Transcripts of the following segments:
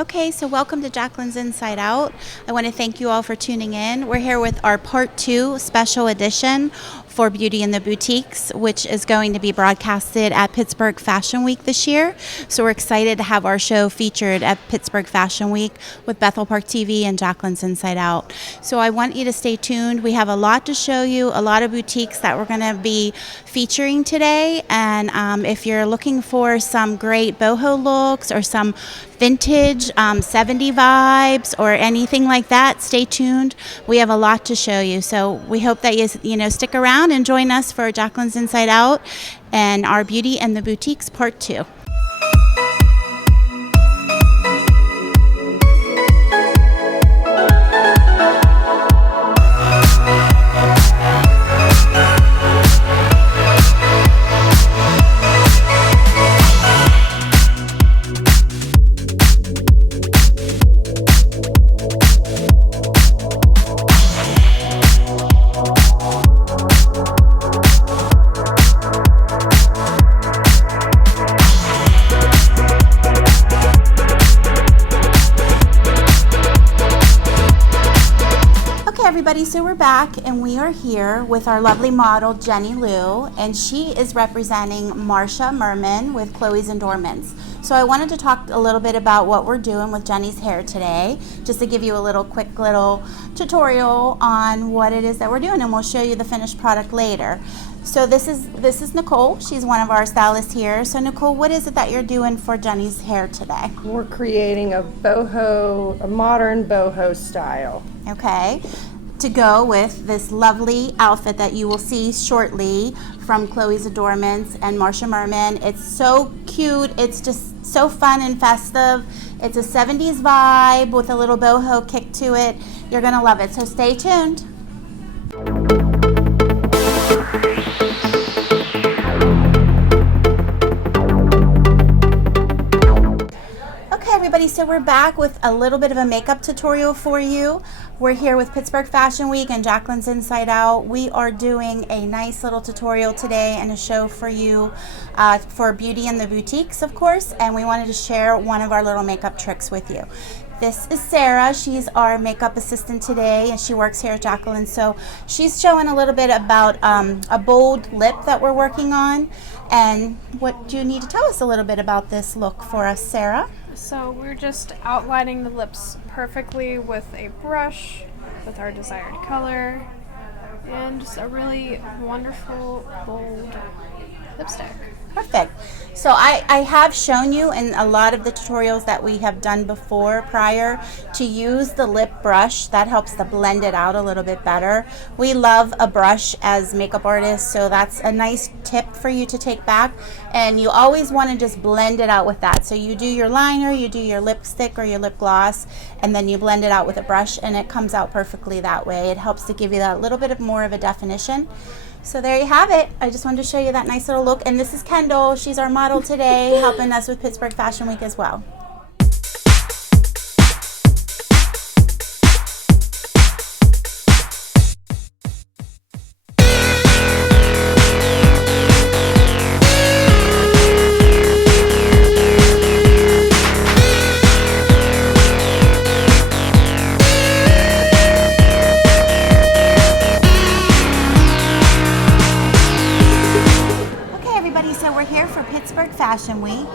Okay, so welcome to Jacqueline's Inside Out. I want to thank you all for tuning in. We're here with our part 2 special edition for Beauty in the Boutiques, which is going to be broadcasted at Pittsburgh Fashion Week this year. So we're excited to have our show featured at Pittsburgh Fashion Week with Bethel Park TV and Jacqueline's Inside Out. So I want you to stay tuned. We have a lot to show you, a lot of boutiques that we're going to be featuring today. And if you're looking for some great boho looks or some vintage 70 vibes or anything like that, stay tuned. We have a lot to show you. So we hope that you stick around and join us for Jacqueline's Inside Out and our Beauty and the Boutiques Part 2. Everybody, so we're back and we are here with our lovely model Jenny Lou, and she is representing Marsha Merman with Chloe's Endorments. So I wanted to talk a little bit about what we're doing with Jenny's hair today, just to give you a quick little tutorial on what it is that we're doing, and we'll show you the finished product later. So this is Nicole. She's one of our stylists here. So Nicole, what is it that you're doing for Jenny's hair today? We're creating a modern boho style. Okay. To go with this lovely outfit that you will see shortly from Chloe's Adornments and Marsha Merman. It's so cute. It's just so fun and festive. It's a 70s vibe with a little boho kick to it. You're going to love it. So stay tuned. Everybody, so we're back with a little bit of a makeup tutorial for you. We're here with Pittsburgh Fashion Week and Jacqueline's Inside Out. We are doing a nice little tutorial today and a show for you for Beauty in the Boutiques, of course, and we wanted to share one of our little makeup tricks with you. This is Sarah. She's our makeup assistant today, and she works here at Jacqueline. So she's showing a little bit about a bold lip that we're working on. And what do you need to tell us a little bit about this look for us, Sarah? So we're just outlining the lips perfectly with a brush with our desired color and just a really wonderful, bold lipstick. Perfect. So I have shown you in a lot of the tutorials that we have done before prior to use the lip brush. That helps to blend it out a little bit better. We love a brush as makeup artists, so that's a nice tip for you to take back. And you always want to just blend it out with that. So you do your liner, you do your lipstick or your lip gloss, and then you blend it out with a brush, and it comes out perfectly that way. It helps to give you that little bit more of a definition. So there you have it. I just wanted to show you that nice little look. And this is Kendall. She's our model today, helping us with Pittsburgh Fashion Week as well. Fashion Week,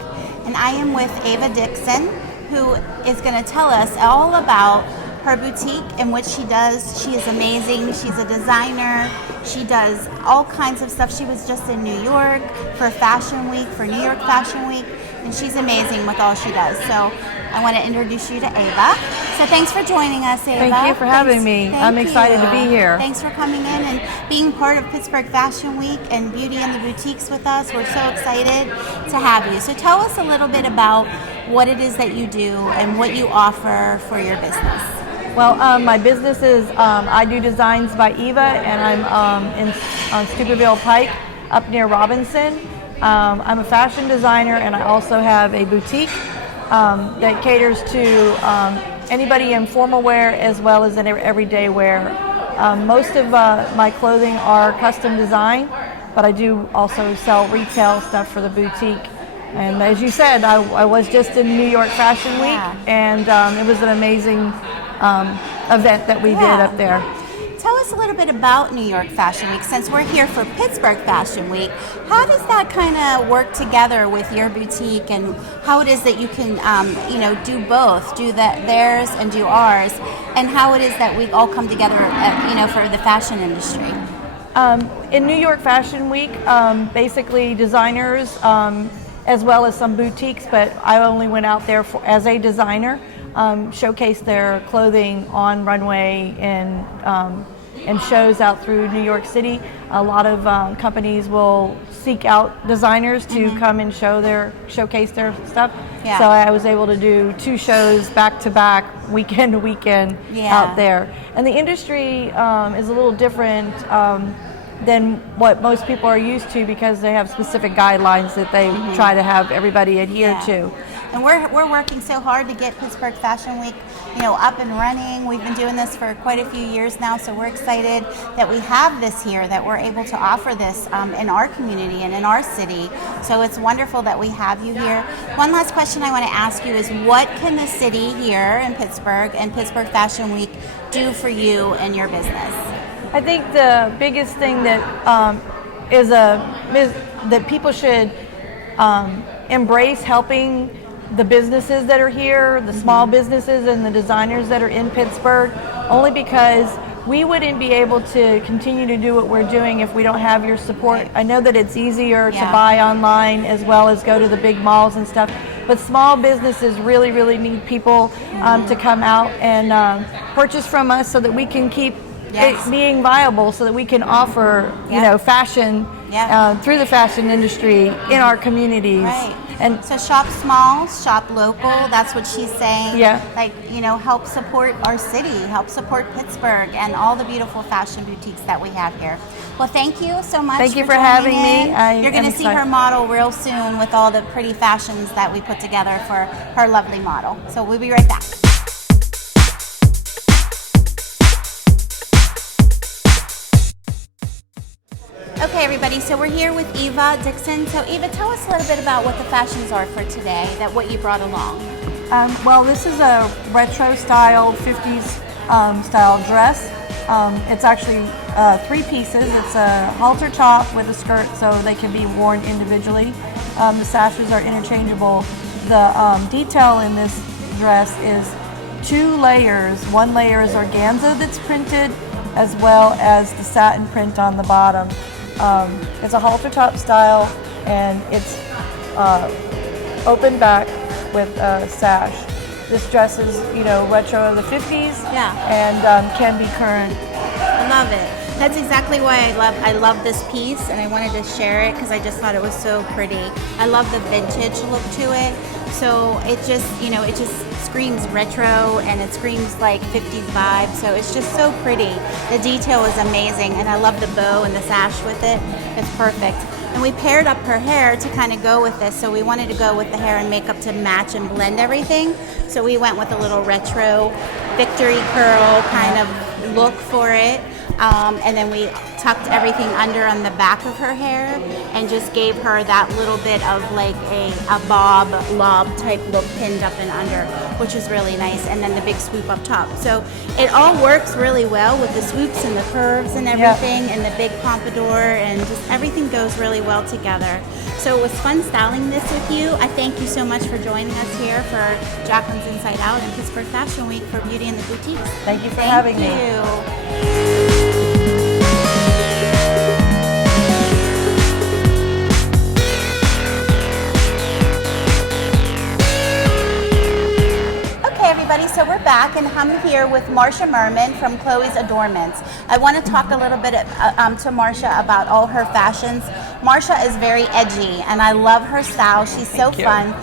and I am with Ava Dixon, who is going to tell us all about her boutique and what she does. She is amazing. She's a designer. She does all kinds of stuff. She was just in New York for Fashion Week, for New York Fashion Week, and she's amazing with all she does. So I want to introduce you to Ava. So thanks for joining us, Ava. Thank you for having me. I'm excited to be here. Thanks for coming in and being part of Pittsburgh Fashion Week and Beauty in the Boutiques with us. We're so excited to have you. So tell us a little bit about what it is that you do and what you offer for your business. Well, my business is I do designs by Eva, and I'm on Steubenville Pike up near Robinson. I'm a fashion designer, and I also have a boutique that caters to anybody in formal wear as well as in everyday wear. Most of my clothing are custom design, but I do also sell retail stuff for the boutique And as you said, I was just in New York Fashion Week, Yeah. and it was an amazing event that we did Yeah. up there. Tell us a little bit about New York Fashion Week. Since we're here for Pittsburgh Fashion Week, how does that kind of work together with your boutique, and how it is that you can, do both, do theirs and do ours, and how it is that we all come together, for the fashion industry? In New York Fashion Week, basically designers, as well as some boutiques, but I only went out there as a designer, showcase their clothing on runway and shows out through New York City. A lot of companies will seek out designers to come and showcase their stuff. Yeah. So I was able to do 2 shows back to back, weekend to weekend, Yeah. out there. And the industry is a little different than what most people are used to, because they have specific guidelines that they try to have everybody adhere Yeah. to. And we're working so hard to get Pittsburgh Fashion Week, up and running. We've been doing this for quite a few years now, so we're excited that we have this here, that we're able to offer this in our community and in our city. So it's wonderful that we have you here. One last question I want to ask you is, what can the city here in Pittsburgh and Pittsburgh Fashion Week do for you and your business? I think the biggest thing that that people should embrace helping the businesses that are here, the small businesses and the designers that are in Pittsburgh, only because we wouldn't be able to continue to do what we're doing if we don't have your support. Right. I know that it's easier Yeah. to buy online as well as go to the big malls and stuff, but small businesses really, really need people to come out and purchase from us so that we can keep Yes. it being viable, so that we can offer, Yeah. fashion Yeah. through the fashion industry in our communities. Right. And So shop small, shop local. That's what she's saying. Yeah. Help support our city, help support Pittsburgh and all the beautiful fashion boutiques that we have here. Well, thank you so much. Thank you for joining having me. in. You're going am to see excited. her model real soon with all the pretty fashions that we put together for her lovely model. So we'll be right back. Okay, everybody, so we're here with Eva Dixon. So Eva, tell us a little bit about what the fashions are for today, what you brought along. Well, this is a retro styled 50s style dress. It's actually 3 pieces. It's a halter top with a skirt, so they can be worn individually. The sashes are interchangeable. The detail in this dress is 2 layers. One layer is organza that's printed, as well as the satin print on the bottom. It's a halter top style, and it's open back with a sash. This dress is, retro of the 50s, Yeah. and can be current. I love it. That's exactly why I love this piece, and I wanted to share it because I just thought it was so pretty. I love the vintage look to it. So it just, it just screams retro, and it screams like 50s vibe. So it's just so pretty. The detail is amazing, and I love the bow and the sash with it. It's perfect. And we paired up her hair to kind of go with this. So we wanted to go with the hair and makeup to match and blend everything. So we went with a little retro victory curl kind of look for it. And then we tucked everything under on the back of her hair and just gave her that little bit of like a bob lob type look pinned up and under, which is really nice. And then the big swoop up top. So it all works really well with the swoops and the curves and everything, and the big pompadour, and just everything goes really well together. So it was fun styling this with you. I thank you so much for joining us here for Jacqueline's Inside Out and Pittsburgh Fashion Week for Beauty in the Boutiques. Thank you for having me. Thank you. Everybody, so we're back, and I'm here with Marsha Merman from Chloe's Adornments. I want to talk a little bit to Marsha about all her fashions. Marsha is very edgy, and I love her style. She's so fun.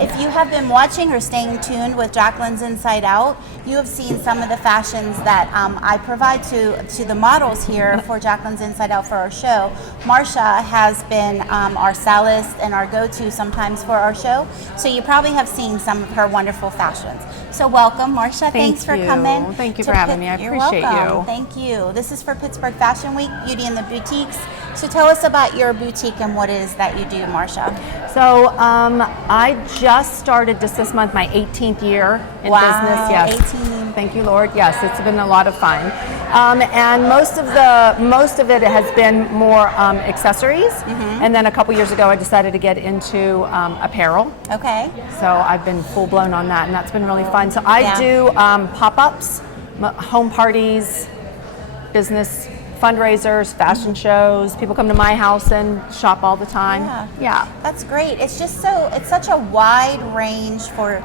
If you have been watching or staying tuned with Jacqueline's Inside Out, you have seen some of the fashions that I provide to the models here for Jacqueline's Inside Out for our show. Marsha has been our stylist and our go-to sometimes for our show, so you probably have seen some of her wonderful fashions. So welcome, Marsha. Thanks for coming. Thank you to for having me. I You're appreciate welcome. you. Thank you. This is for Pittsburgh Fashion Week, Beauty in the Boutiques, So tell us about your boutique and what it is that you do, Marcia. So I just started just this month my 18th year in business. Yes. 18. Thank you, Lord. Yes, it's been a lot of fun, and most of it has been more accessories. And then a couple years ago, I decided to get into apparel. Okay. So I've been full blown on that, and that's been really fun. So I do pop-ups, home parties, business fundraisers, fashion shows. People come to my house and shop all the time. Yeah. That's great. It's just it's such a wide range for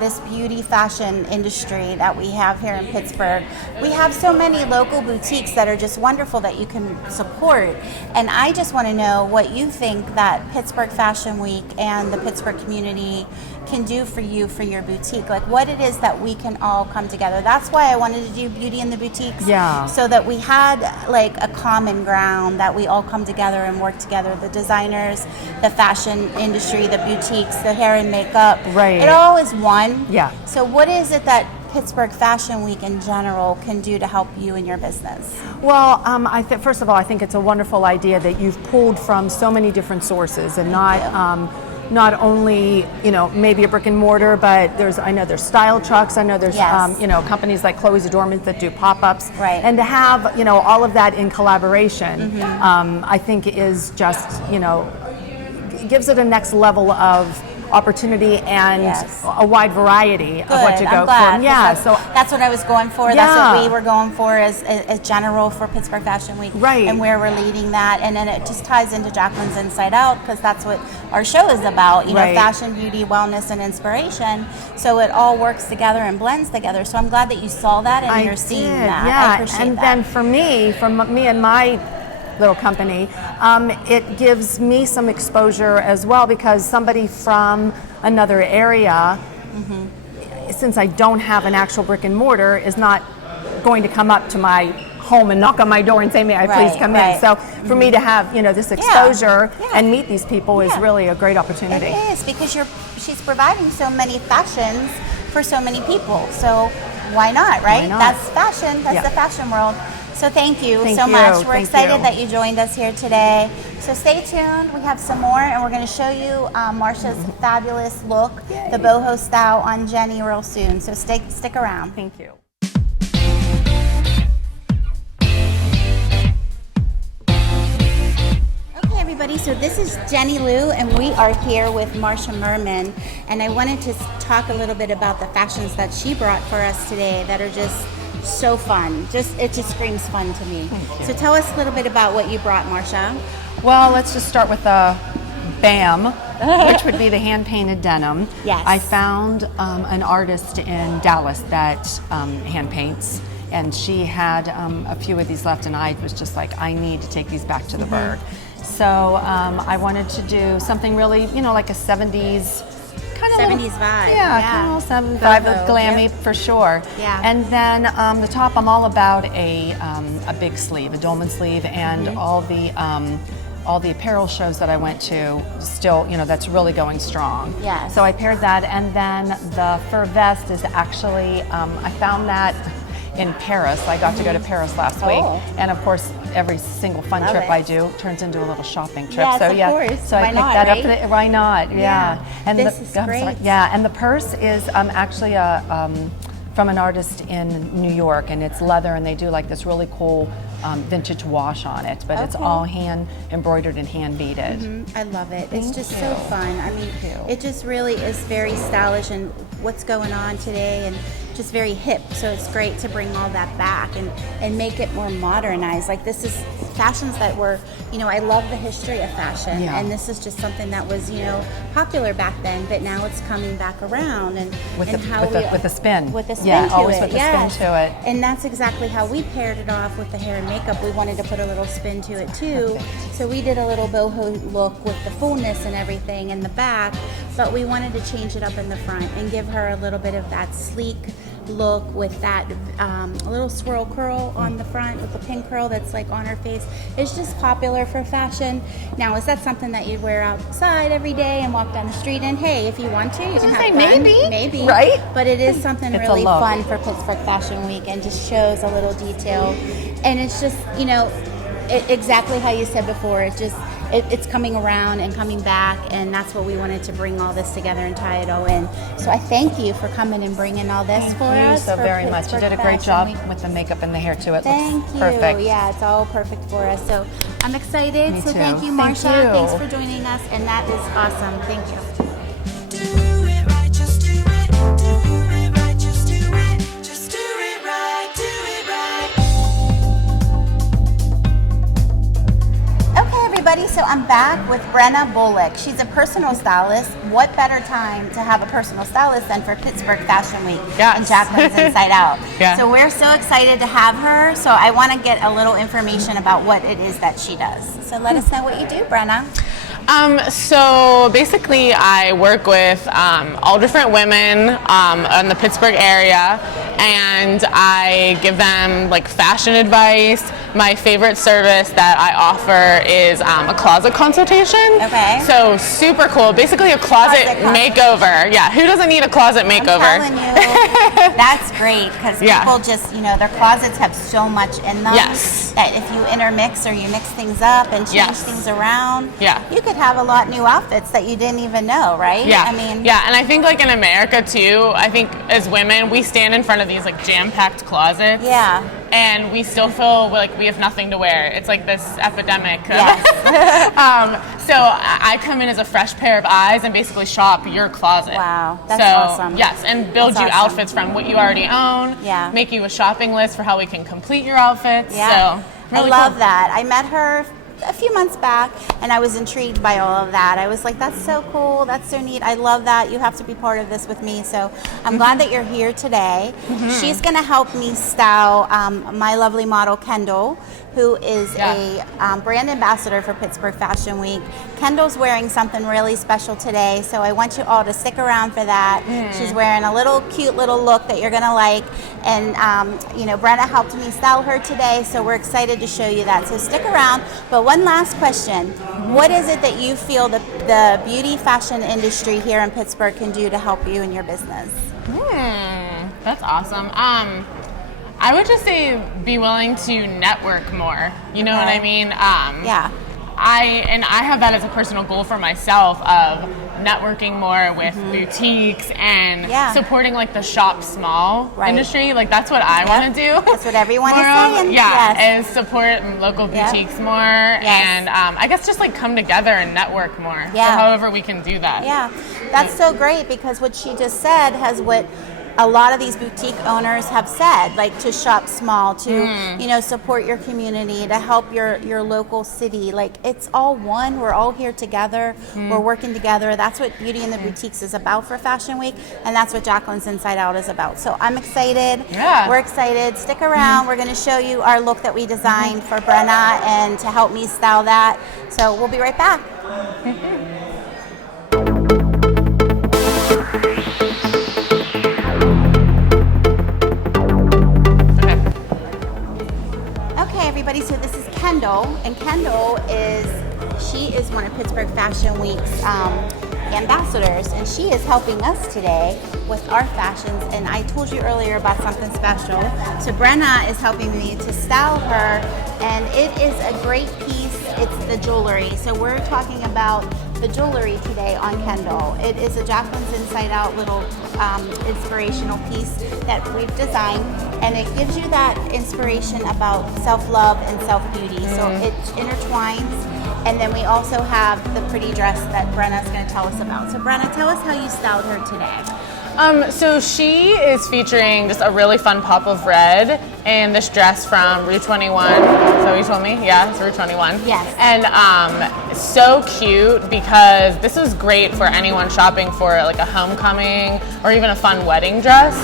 this beauty fashion industry that we have here in Pittsburgh. We have so many local boutiques that are just wonderful that you can support. And I just want to know what you think that Pittsburgh Fashion Week and the Pittsburgh community can do for you for your boutique, like what it is that we can all come together. That's why I wanted to do Beauty in the Boutiques, so that we had like a common ground that we all come together and work together, the designers, the fashion industry, the boutiques, the hair and makeup, it all is one. So what is it that Pittsburgh Fashion Week in general can do to help you in your business? Well, first of all, I think it's a wonderful idea that you've pulled from so many different sources and not only, maybe a brick and mortar, but I know there's style trucks. I know there's, companies like Chloe's Adornment that do pop-ups. And to have, all of that in collaboration, I think is just, gives it a next level of opportunity and a wide variety of what to go for. Yeah, so that's what I was going for. That's what we were going for as general for Pittsburgh Fashion Week, and where we're leading that. And then it just ties into Jacqueline's Inside Out, because that's what our show is about. Fashion, beauty, wellness, and inspiration. So it all works together and blends together. So I'm glad that you saw that and you're seeing that. I appreciate that. Then from me and my little company, it gives me some exposure as well, because somebody from another area, since I don't have an actual brick and mortar, is not going to come up to my home and knock on my door and say, may I please come in. So for me to have this exposure and meet these people is really a great opportunity. It is, because she's providing so many fashions for so many people. So why not, right? That's fashion. That's the fashion world. So thank you so much. We're excited that you joined us here today. So stay tuned. We have some more, and we're going to show you Marcia's fabulous look, the boho style on Jenny, real soon. So stick around. Thank you. Okay, everybody. So this is Jenny Lou, and we are here with Marcia Merman. And I wanted to talk a little bit about the fashions that she brought for us today that are just so fun. It just screams fun to me. So tell us a little bit about what you brought, Marcia. Well, let's just start with the BAM, which would be the hand-painted denim. I found an artist in Dallas that hand paints, and she had a few of these left, and I was just like, I need to take these back to the Berg. So I wanted to do something really, like a 70s kind of 70s vibe. Yeah, kind of 75 glammy for sure. Yeah. And then the top, I'm all about a big sleeve, a dolman sleeve, and all the apparel shows that I went to still, that's really going strong. Yeah. So I paired that, and then the fur vest is actually, I found that in Paris. I got to go to Paris last week, and of course, every single fun trip I do turns into a little shopping trip. Yes, so of course. So Why I picked not, that right? up. Why not? Yeah. And this is great. And the purse is actually from an artist in New York, and it's leather, and they do like this really cool vintage wash on it, but it's all hand embroidered and hand beaded. I love it. It's just so fun. I mean, it just really is very stylish, and what's going on today, and just very hip. So it's great to bring all that back and make it more modernized. Like, this is fashions that were, I love the history of fashion, and this is just something that was, popular back then, but now it's coming back around, and with a spin. With a spin to always it. with a spin to it. And that's exactly how we paired it off with the hair and makeup. We wanted to put a little spin to it too. So we did a little boho look with the fullness and everything in the back, but we wanted to change it up in the front and give her a little bit of that sleek look with that little swirl curl on the front with the pin curl that's like on her face. It's just popular for fashion. Now, is that something that you'd wear outside every day and walk down the street in? Hey, if you want to, you can have fun. Maybe, right? But it is something really fun for Pittsburgh Fashion Week, and just shows a little detail. And it's just, exactly how you said before. It's coming around and coming back, and that's what we wanted to bring all this together and tie it all in. So I thank you for coming and bringing all this for us. so for very much. You Pittsburgh did a great Fashion job Week. with the makeup and the hair too. It Thank looks you. perfect. Yeah, it's all perfect for us. So I'm excited. Me so too. thank you, Thank Marsha. you. Thanks for joining us, and that is awesome. Thank you. Do it right, just do it. Do it right, just do it. Just do it right, do it right. Okay, everybody, so I'm back with Brenna Bullock. She's a personal stylist. What better time to have a personal stylist than for Pittsburgh Fashion Week Yes. and Jacqueline's Inside Out. Yeah. So we're so excited to have her. So I want to get a little information about what it is that she does. So let us know what you do, Brenna. So basically, I work with all different women in the Pittsburgh area, and I give them like fashion advice. My favorite service that I offer is a closet consultation. Okay. So super cool. Basically, a closet Closet makeover. Yeah. Who doesn't need a closet makeover? I'm telling you, that's great because Yeah. people just, their closets have so much in them Yes. that if you intermix or you mix things up and change Yes. things around, Yeah. you could have a lot new outfits that you didn't even know, right? Yeah. I mean, yeah, and I think like in America too, I think as women, we stand in front of these like jam-packed closets. Yeah. And we still feel like we have nothing to wear. It's like this epidemic. Yes. So I come in as a fresh pair of eyes and basically shop your closet. Wow, that's so, awesome. Yes, and build That's you awesome. outfits from what you already own. Yeah. Make you a shopping list for how we can complete your outfits. Yeah. So, really I love cool. that. I met her a few months back and I was intrigued by all of that. I was like, that's so cool. That's so neat. I love that. You have to be part of this with me. So I'm glad that you're here today. She's going to help me style my lovely model, Kendall, who is a brand ambassador for Pittsburgh Fashion Week. Kendall's wearing something really special today, so I want you all to stick around for that. She's wearing a little cute little look that you're gonna like, and Brenna helped me style her today, so we're excited to show you that. So stick around. But one last question: what is it that you feel the beauty fashion industry here in Pittsburgh can do to help you in your business? That's awesome. I would just say be willing to network more. You know what I mean? Yeah. I have that as a personal goal for myself of networking more with boutiques and supporting like the shop small industry. Like that's what I want to do. That's what everyone is More of, saying. Yeah, Yes. is support local boutiques more, and I guess just like come together and network more. Yeah. So however we can do that. Yeah, that's so great because what she just said has what a lot of these boutique owners have said, like to shop small, to support your community, to help your local city. Like it's all one. We're all here together. We're working together. That's what Beauty in the Boutiques is about for Fashion Week, and that's what Jacqueline's Inside Out is about. So I'm excited. Yeah. We're excited. Stick around. We're going to show you our look that we designed for Brenna and to help me style that. So we'll be right back. Okay, everybody, so this is Kendall, and Kendall is one of Pittsburgh Fashion Week's ambassadors, and she is helping us today with our fashions, and I told you earlier about something special. So Brenna is helping me to style her, and it is a great piece. It's the jewelry. So we're talking about the jewelry today on Kendall. It is a Jacqueline's Inside Out little inspirational piece that we've designed, and it gives you that inspiration about self-love and self-beauty. So it intertwines, and then we also have the pretty dress that Brenna's going to tell us about. So Brenna, tell us how you styled her today. So she is featuring just a really fun pop of red in this dress from Rue 21. Is that what you told me? Yeah, it's Rue 21. Yes. And so cute because this is great for anyone shopping for like a homecoming or even a fun wedding dress.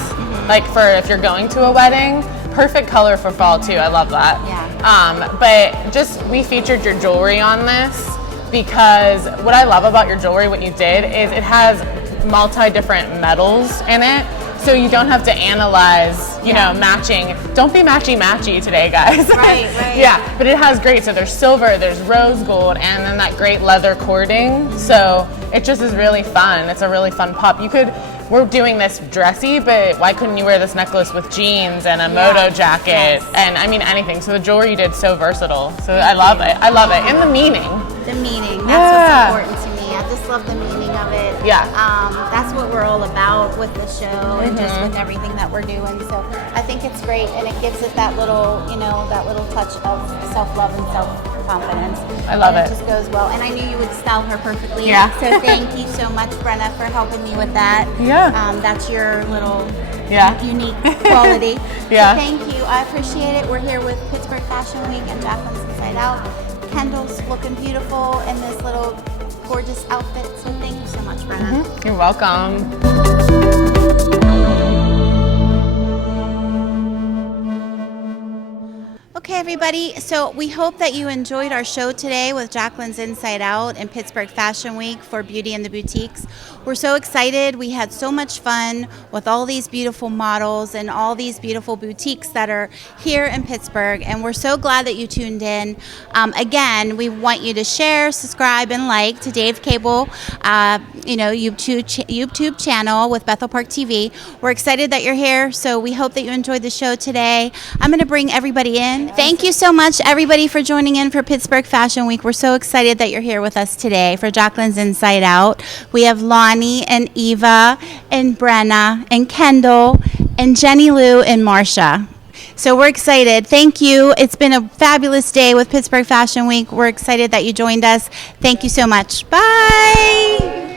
Like for if you're going to a wedding. Perfect color for fall too. I love that. Yeah. But just we featured your jewelry on this because what I love about your jewelry, what you did, is it has multi-different metals in it, so you don't have to analyze, you know, matching. Don't be matchy-matchy today, guys. Right. Yeah, but it has great, so there's silver, there's rose gold, and then that great leather cording, so it just is really fun. It's a really fun pop. You could we're doing this dressy, but why couldn't you wear this necklace with jeans and a moto jacket and I mean anything. So the jewelry you did so versatile. So I love it. I love it. And the meaning. The meaning. That's Yeah. what's important to me. I just love the meaning of it. Yeah. That's what we're all about with the show and just with everything that we're doing. So I think it's great, and it gives it that little, that little touch of self-love and self-confidence. I love and it. It just goes well. And I knew you would style her perfectly. Yeah. So thank you so much, Brenna, for helping me with that. Yeah. That's your little Yeah. unique quality. Yeah. So thank you. I appreciate it. We're here with Pittsburgh Fashion Week and Jacqueline's Inside Out. Kendall's looking beautiful in this little gorgeous outfit. So thank you so much, Brenna. You're welcome. Okay, everybody. So we hope that you enjoyed our show today with Jacqueline's Inside Out and Pittsburgh Fashion Week for Beauty in the Boutiques. We're so excited. We had so much fun with all these beautiful models and all these beautiful boutiques that are here in Pittsburgh. And we're so glad that you tuned in. Again, we want you to share, subscribe, and like to Dave Cable, YouTube channel with Bethel Park TV. We're excited that you're here. So we hope that you enjoyed the show today. I'm going to bring everybody in. Thank you so much, everybody, for joining in for Pittsburgh Fashion Week. We're so excited that you're here with us today for Jacqueline's Inside Out. We have Lonnie and Eva and Brenna and Kendall and Jenny Lou and Marcia. So we're excited. Thank you. It's been a fabulous day with Pittsburgh Fashion Week. We're excited that you joined us. Thank you so much. Bye.